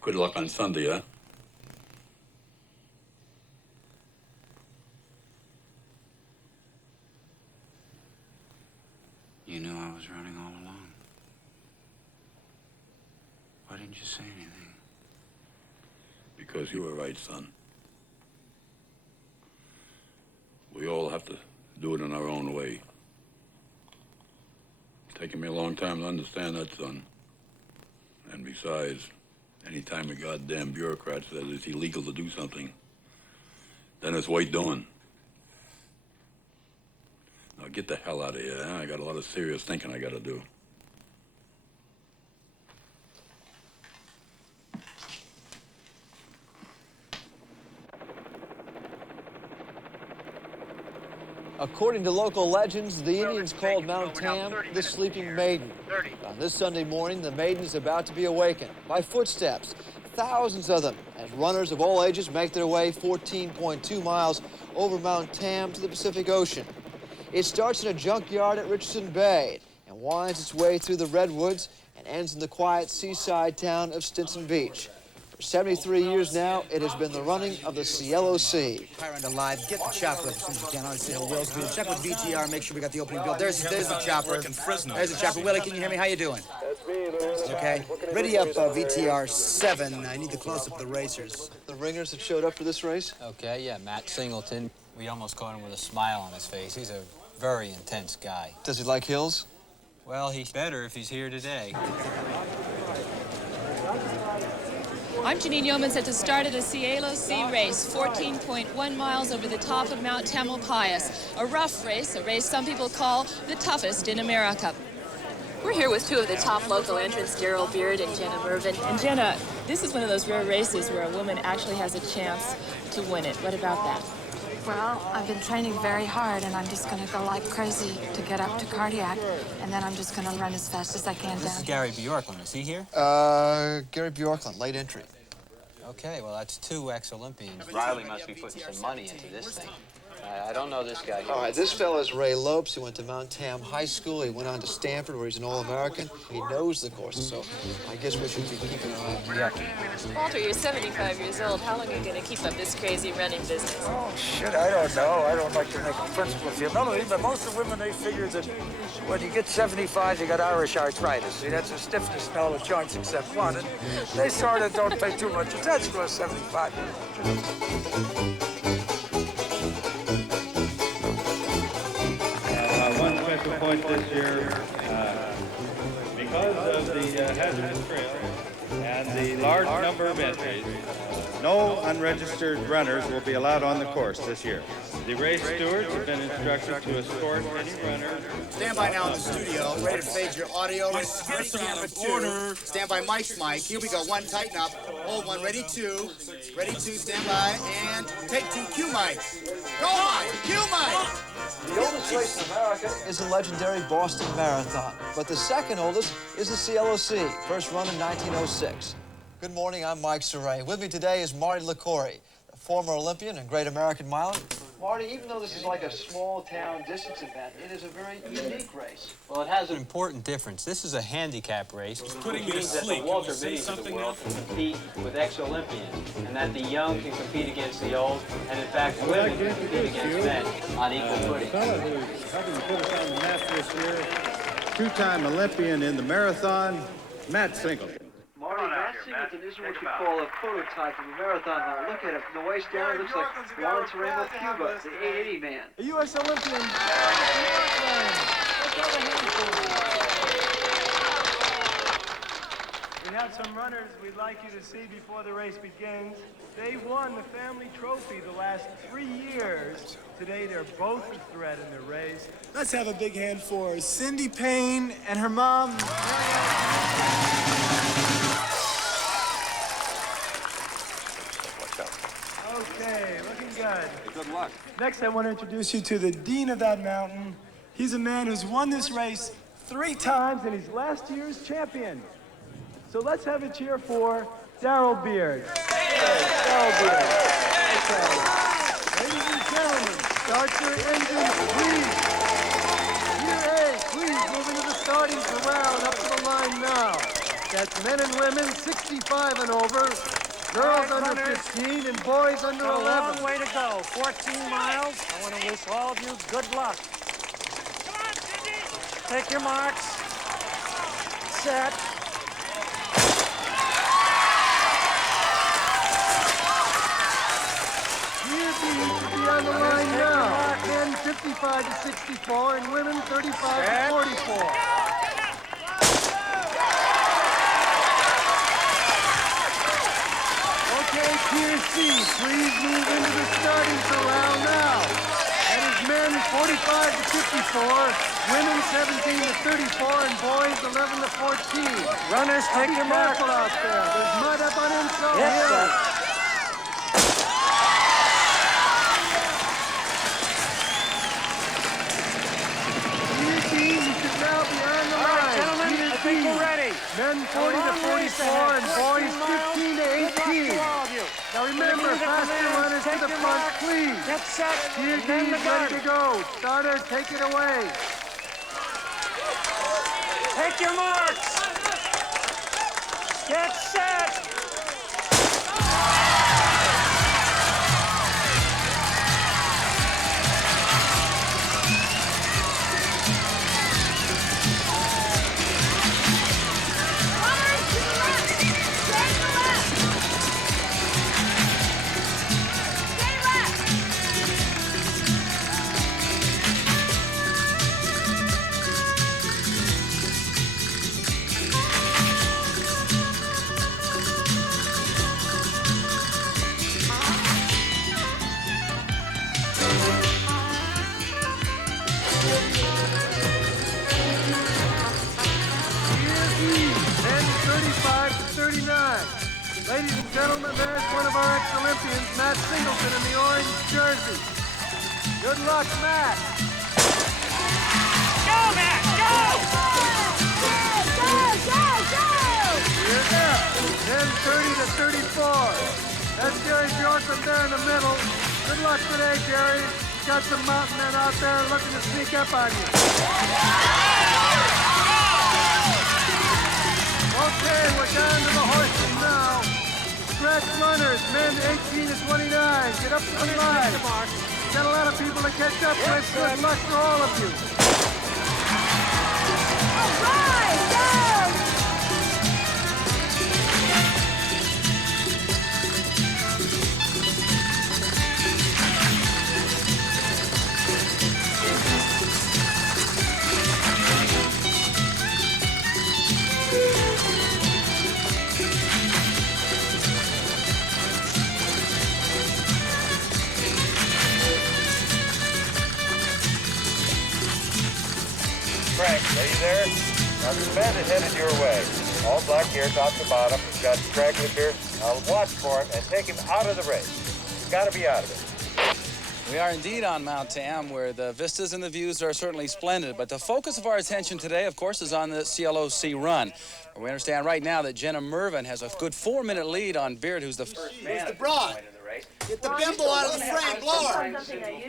Good luck on Sunday, huh? You knew I was running all along. Why didn't you say anything? Because you were right, son. We all have to do it in our own way. It's taken me a long time to understand that, son. And besides, anytime a goddamn bureaucrat says it's illegal to do something, then it's worth doing. Now get the hell out of here, huh? I got a lot of serious thinking I gotta do. According to local legends, the Indians called Mount Tam the Sleeping Maiden. On this Sunday morning, the maiden is about to be awakened by footsteps, thousands of them, as runners of all ages make their way 14.2 miles over Mount Tam to the Pacific Ocean. It starts in a junkyard at Richardson Bay and winds its way through the redwoods and ends in the quiet seaside town of Stinson Beach. For 73 years now, it has been the running of the Cielo Sea. Highland alive. Get the chopper up as soon as you can. Honestly, how Will's doing. Check with VTR. Make sure we got the opening bill. There's the chopper. There's the chopper. Willie, can you hear me? How you doing? Okay. Ready up, VTR 7. I need the close-up of the racers. The ringers that showed up for this race? Okay, yeah, Matt Singleton. We almost caught him with a smile on his face. He's a very intense guy. Does he like hills? Well, he's better if he's here today. I'm Janine Yeomans at the start of the Cielo Sea race, 14.1 miles over the top of Mount Tamalpais. A rough race, a race some people call the toughest in America. We're here with two of the top local entrants, Daryl Beard and Jenna Mervin. And Jenna, this is one of those rare races where a woman actually has a chance to win it. What about that? Well, I've been training very hard, and I'm just going to go like crazy to get up to Cardiac, and then I'm just going to run as fast as I can This down. is Gary Bjorklund. Is he here? Gary Bjorklund, late entry. Okay, well, that's two ex-Olympians. Riley must be putting some money into this thing. I don't know this guy. All right, this fellow's Ray Lopes. He went to Mount Tam High School. He went on to Stanford, where he's an All-American. He knows the course, so I guess we should be keeping an eye on him. Walter, you're 75 years old. How long are you going to keep up this crazy running business? Oh, shit, I don't know. I don't like to make a principle of you. No, but most of the women, they figure that when you get 75, you got Irish arthritis. See, that's a stiffness in all the joints except one. And they sort of don't pay too much attention to a 75. One special point this year, because of the hazardous trail, and the large number of entries, no unregistered runners will be allowed on the course this year. The race stewards have been instructed to escort any runners. Stand by now in the studio. Ready to fade your audio. Ready camera 2. Stand by Mike's mic. Here we go. 1, tighten up. Hold 1. Ready 2. Ready 2. Stand by. And take 2. Cue Mike. Go Mike. Cue Mike. The oldest race in America is the legendary Boston Marathon, but the second oldest is the CLOC, first run in 1906. Good morning, I'm Mike Saray. With me today is Marty LaCory, a former Olympian and great American miler. Marty, even though this is like a small-town distance event, it is a very unique race. Well, it has an important difference. This is a handicap race. It's putting me to sleep. The Walter Mitty's of the world can compete with ex-Olympians, and that the young can compete against the old, and in fact, women can compete against men on equal footing. The fellow who's helping to put us on the map this year, two-time Olympian in the marathon, Matt Singleton. Marty, Matt Singleton isn't what you call a prototype of a marathon runner. Look at it. From the waist down, it looks like Juan Torremo Cuba, the 880 man. A U.S. Olympian. We have some runners we'd like you to see before the race begins. They won the family trophy the last 3 years. Today, they're both a threat in the race. Let's have a big hand for Cindy Payne and her mom, Okay, looking good. Hey, good luck. Next, I want to introduce you to the dean of that mountain. He's a man who's won this race 3 times, and he's last year's champion. So let's have a cheer for Darrell Beard. Darrell Beard. Okay. Ladies and gentlemen, start your engines, please. Tier A, please move into the starting corral and up to the line now. That's men and women 65 and over. Girls under 15 and boys under 11. A long way to go. 14 miles. I want to wish all of you good luck. Come on, Cindy. Take your marks. Set. Tier B should be on the line now. Men 55 to 64 and women 35 to 44. Okay, Tier C, please move into the starting corral now. That is men 45 to 54, women 17 to 34, and boys 11 to 14. Runners, take your mark. Careful out there. There's mud up on Insole Yes, Hill. sir. Tier D, you should now be on the All right, line. gentlemen, Tier I think D, we're ready. Men 40 to 44 and boys 15 to 18. Now remember, faster runners to the front, please. Get set. Tier D is ready to go. Starter, take it away. Take your marks. Get set. Ladies and gentlemen, there's one of our ex-Olympians, Matt Singleton, in the orange jersey. Good luck, Matt. Go, Matt, go! Here's F, 10:30 to 34. That's Gary Bjorkman there in the middle. Good luck today, Gary. You got some mountain men out there looking to sneak up on you. Okay, we're down to the horses now. Stretch runners, men 18 to 29. Get up to the line. Got a lot of people to catch up with. Good luck to all of you. All right, go! Are you there? Now the man is headed your way. All black hair, top to bottom. He's got straggly beard. I'll watch for him and take him out of the race. He's got to be out of it. We are indeed on Mount Tam, where the vistas and the views are certainly splendid. But the focus of our attention today, of course, is on the CLOC run. We understand right now that Jenna Mervin has a good 4-minute lead on Beard, who's the first man. Who's the broad? Get the bimbo out of the frame, blow her.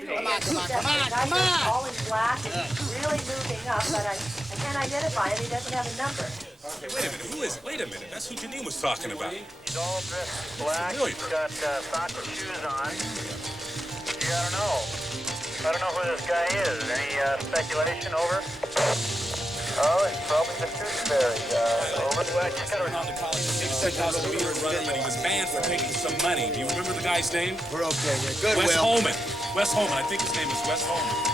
Come on. All in black and really moving up, but I can't identify him. He doesn't have a number. Okay, wait a minute. Who is? Wait a minute. That's who Janine was talking about. He's all dressed in black. He's got soccer shoes on. Yeah, I don't know who this guy is. Any speculation? Over. Oh, it's probably the Tooth Fairy. Over. Well, I just got on the college and 6,000 meter runner, but he was banned for taking some money. Do you remember the guy's name? We're okay. Yeah, good. Wes Holman. Wes Holman. I think his name is Wes Holman.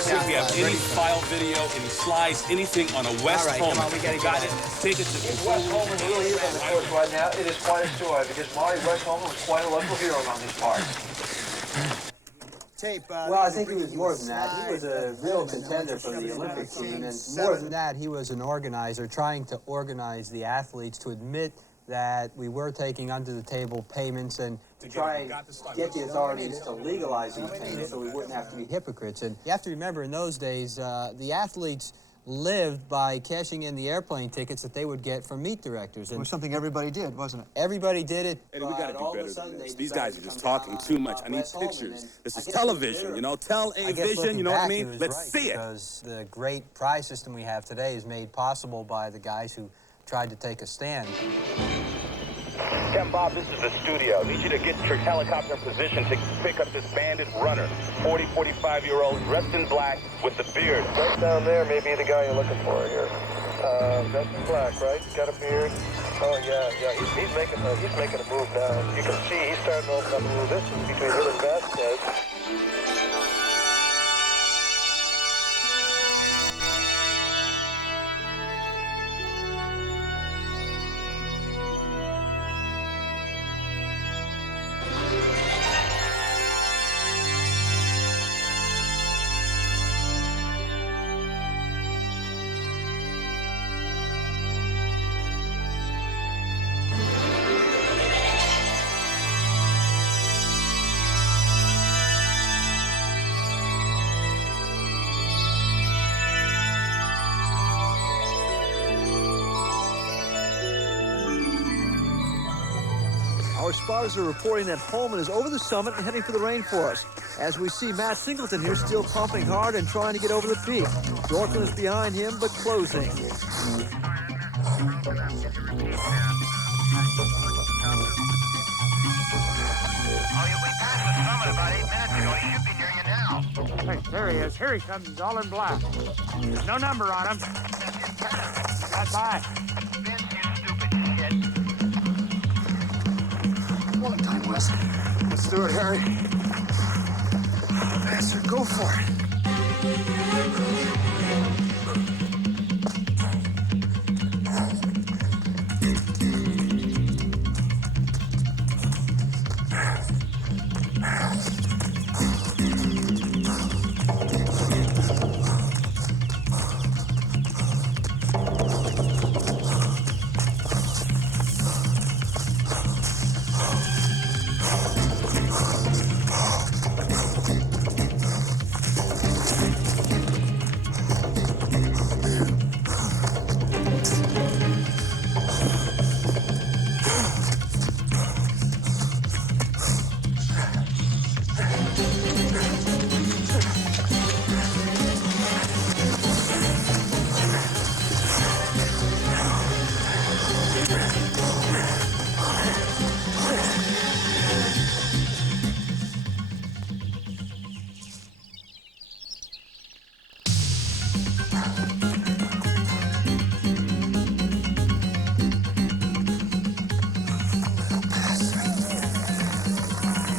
See if we have any file video, any slides, anything on a Wes Holman. Come on, we gotta it. Take it to If Wes Holman really is on the course right now, it is quite a story because Marty Wes Holman was quite a local hero on these parts. Well, I think he was more than that. He was a real contender for the Olympic team, and more than that, he was an organizer, trying to organize the athletes to admit that we were taking under-the-table payments and to try and get the authorities to legalize these payments so we wouldn't have to be hypocrites. And you have to remember, in those days, the athletes lived by cashing in the airplane tickets that they would get from meet directors. And it was something everybody did, wasn't it? Everybody did it. Eddie, we got to do better than this. These guys are just talking too much. I need pictures. This is television, you know? Tell-a-vision, you know what I mean? Let's see it. Because the great prize system we have today is made possible by the guys who tried to take a stand. Captain Bob, this is the studio. I need you to get your helicopter in position to pick up this bandit runner. 40, 45-year-old, dressed in black, with the beard. Right down there may be the guy you're looking for here. Dressed in black, right? Got a beard. Oh, yeah. He's making a move now. You can see he's starting to open up a move. This is between him and Vasquez. Our spotters are reporting that Holman is over the summit and heading for the rainforest. As we see Matt Singleton here still pumping hard and trying to get over the peak. Dorkland is behind him, but closing. Oh, we passed the summit about 8 minutes ago. He should be near you now. Hey, there he is. Here he comes. He's all in black. There's no number on him. Got by. One time, Wes. Let's do it, Harry. Bastard, go for it.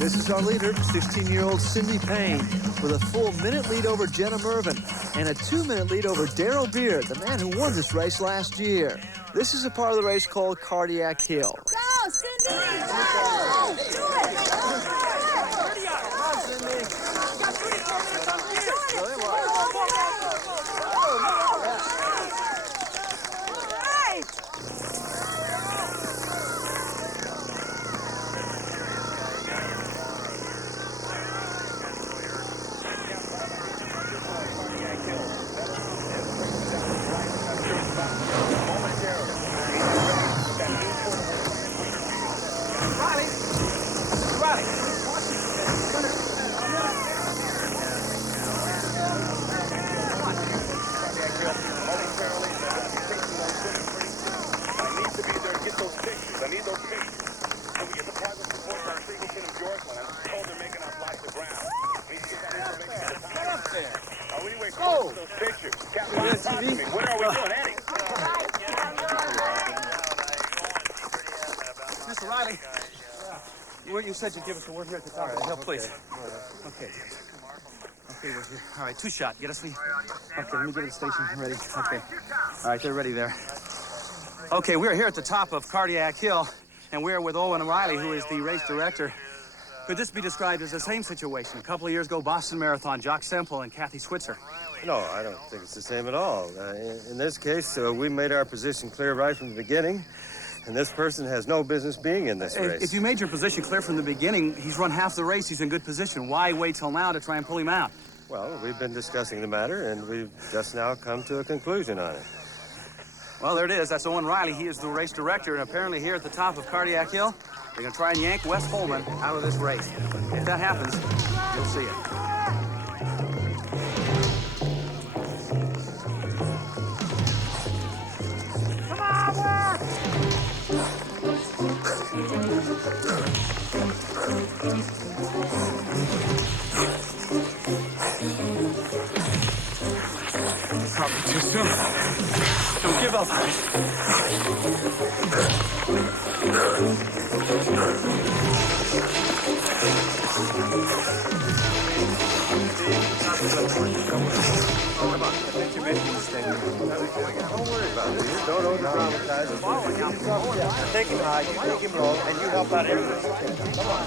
This is our leader, 16-year-old Cindy Payne, with a full minute lead over Jenna Mervin and a 2-minute lead over Daryl Beard, the man who won this race last year. This is a part of the race called Cardiac Hill. Go, Cindy! Go! Do it! Mr. Riley, you said you'd give us a word here at the top of the hill, please. Okay. Okay, we're here. All right, 2-shot. Get us the... Okay, let me get the station ready. Okay. All right, they're ready there. Okay, we're here at the top of Cardiac Hill, and we're with Owen Riley, who is the race director. Could this be described as the same situation? A couple of years ago, Boston Marathon, Jock Semple and Kathy Switzer. No, I don't think it's the same at all. In this case, we made our position clear right from the beginning, and this person has no business being in this race. If you made your position clear from the beginning, he's run half the race, he's in good position. Why wait till now to try and pull him out? Well, we've been discussing the matter, and we've just now come to a conclusion on it. Well, there it is. That's Owen Riley. He is the race director, and apparently here at the top of Cardiac Hill, they're going to try and yank Wes Holman out of this race. If that happens, you'll see it. Probably too soon. Don't give up. Come on. You're making a mistake. Don't worry about it. Don't over-dramatize it. Take him high, you take him low, and you help out everything. Come on.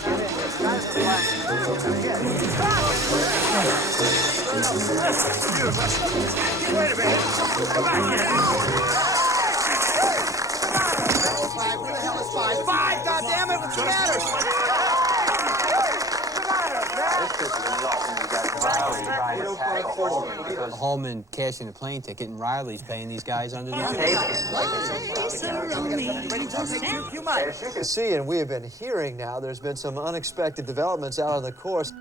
Wait a minute. Come on. Where the hell is 5? 5, goddammit, what's the matter? Holman cashing a plane ticket, and Riley's paying these guys under the table. You see, and we have been hearing now, there's been some unexpected developments out on the course.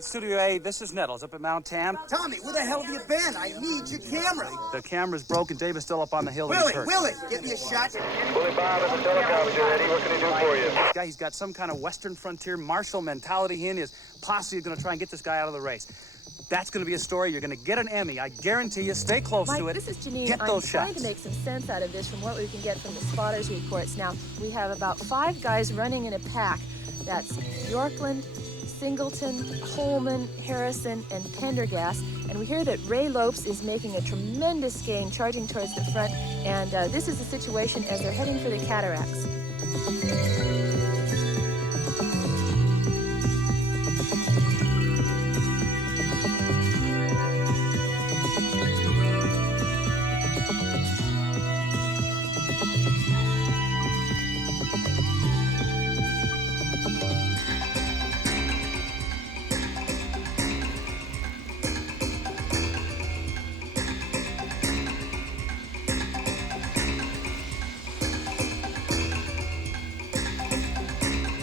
Studio A, this is Nettles up at Mount Tam. Tommy, where the hell have you been? I need your camera. The camera's broken. Dave is still up on the hill. Willie, get me a shot. Willie Bob at the helicopter, Eddie. What can I do for you? This guy, he's got some kind of Western frontier martial mentality. He and his posse are going to try and get this guy out of the race. That's going to be a story. You're going to get an Emmy. I guarantee you. Stay close Mike, to it. This is Janine. Get I'm those trying shots. to make some sense out of this from what we can get from the spotters' reports. Now, we have about 5 guys running in a pack. That's Yorkland, Singleton, Holman, Harrison, and Pendergast. And we hear that Ray Lopes is making a tremendous gain, charging towards the front. And this is the situation as they're heading for the cataracts.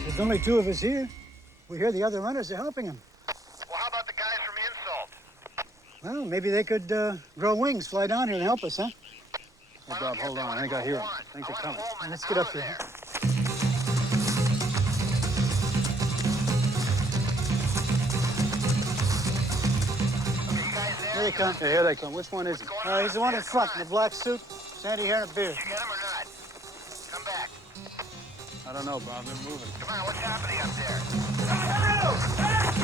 There's only two of us here. We hear the other runners are helping him. Well, how about the guys from Insult? Well, maybe they could grow wings, fly down here and help us, huh? Hey, Bob, hold on. I think I hear them. I think they're coming. Let's get up here. Here they come. Yeah, here they come. Which one is he? He's the one in front in the black suit, sandy hair and a beard. Did you get him or not? Come back. I don't know, Bob. They're moving. Come on, what's happening up there?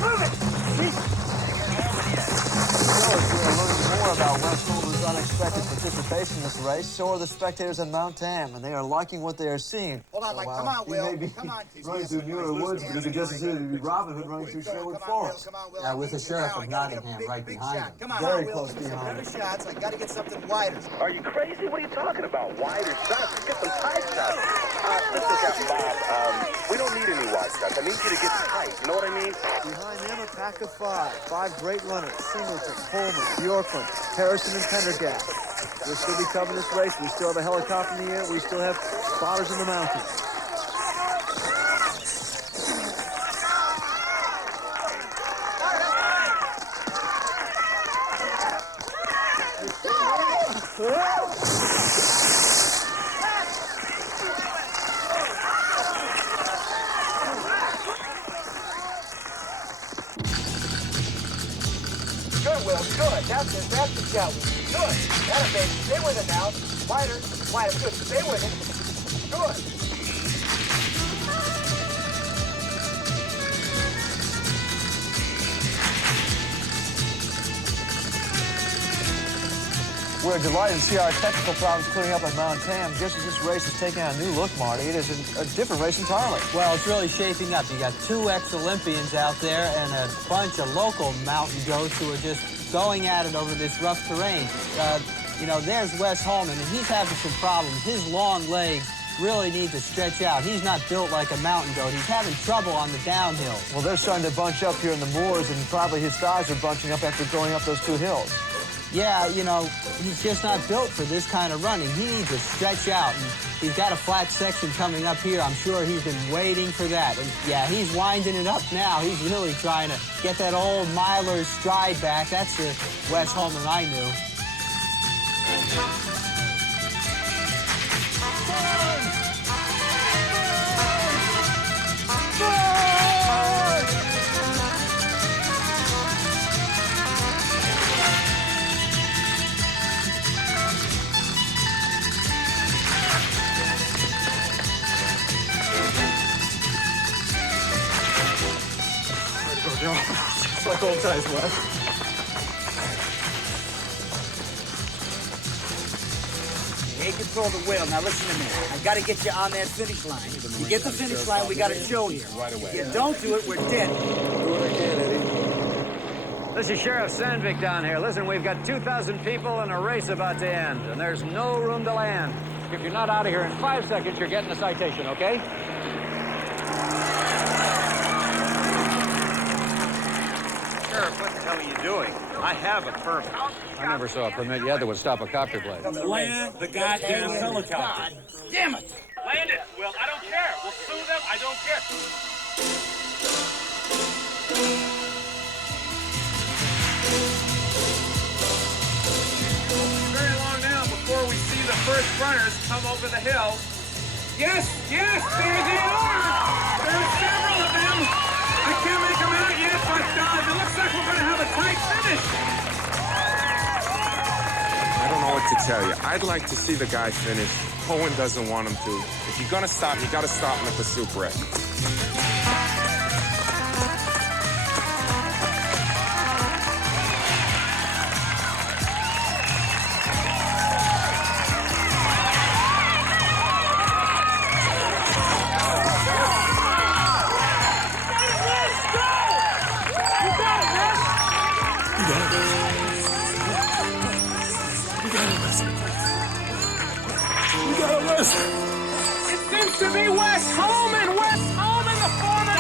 Move it! We're learning more about Wes Holman's unexpected participation in this race. So are the spectators at Mount Tam, and they are liking what they are seeing. Hold on, Mike. Come on, Will. He may be running through Muir Woods, but he could just as easily be Robin Hood running through Sherwood Forest. With the sheriff of Nottingham right behind him. Come on, Very Will. close behind. Better shots. I got to get something wider. Are you crazy? What are you talking about? Wider shots? Get some tight shots. Listen, Bob, we don't need any wide shots. I need you to get tight. You know what I mean? Behind them, a pack of five. Five great runners. Singleton, Holman, Bjorklund, Harrison, and Pendergast. We'll still be covering this race. We still have a helicopter in the air. We still have spotters in the mountains. Good, Will. Good. That's it. That's the challenge. Good. That'll be. Stay with it now. Wider. Wider. Good. Stay with it. Good. We're delighted to see our technical problems clearing up at Mount Tam just as this race is taking on a new look, Marty. It is a different race entirely. Well, it's really shaping up. You got two ex-Olympians out there and a bunch of local mountain goats who are just going at it over this rough terrain. There's Wes Holman, and he's having some problems. His long legs really need to stretch out. He's not built like a mountain goat. He's having trouble on the downhill. Well, they're starting to bunch up here in the moors, and probably his thighs are bunching up after going up those two hills. Yeah, he's just not built for this kind of running. He needs to stretch out, and he's got a flat section coming up here. I'm sure he's been waiting for that. And, yeah, he's winding it up now. He's really trying to get that old miler's stride back. That's the Wes Holman I knew. It's like old times, Wes. Take control of the wheel. Now listen to me. I got to get you on that finish line. You get the finish line, we got a show here. If you don't do it, we're dead. Do it again, Eddie. This is Sheriff Sandvik down here. Listen, we've got 2,000 people and a race about to end, and there's no room to land. If you're not out of here in 5 seconds, you're getting a citation, okay? Sheriff, what the hell are you doing? I have a permit. I never saw a permit yet that would stop a copter blade. Land the goddamn helicopter. Damn it! Land it, Will. I don't care. We'll sue them. I don't care. Very long now before we see the first runners come over the hill. Yes, there they are. There's several of them. I can't make them out yet, but it looks like we're going to have a tight finish. I don't know what to tell you. I'd like to see the guy finish. Owen doesn't want him to. If you're going to stop, you got to stop him at the Super X. It seems to be Wes Holman. Wes Holman, the former